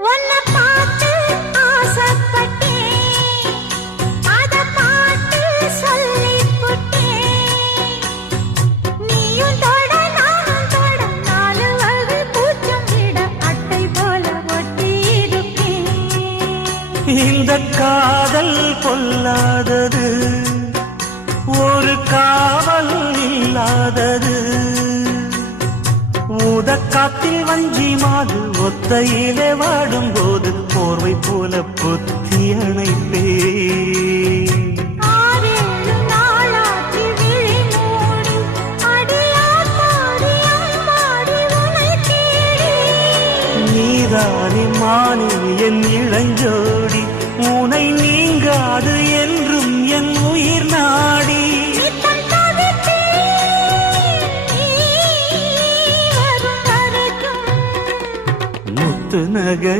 உன்னை பார்த்து ஆசைப்பட்டேன், அத பாட்டு சொல்லிப் புட்டேன். நீயும் தொட நானும் தொட, நாலு வகை பூச்சம் விட அட்டை போல ஒட்டி இருப்பேன். இந்த காதல் பொல்லாதது, ஒரு காவல் இல்லாதது. ஊதக்காத்தில் வஞ்சி மாது ஒத்தையிலே வாடும் போது போர்வை போல பொத்தி அணைப்பே. ஆறேழு நாளாகி விழி மூடி, அடியாத்தாடி அம்மாடி உனை தேடி. நீதானே மானே என் இளஞ்சோடி, உனை நீங்காது என்றும் என் உயிர் நாடி. நித்தம் தவித்தேன் நீ வரும் வரைக்கும். முத்து நகை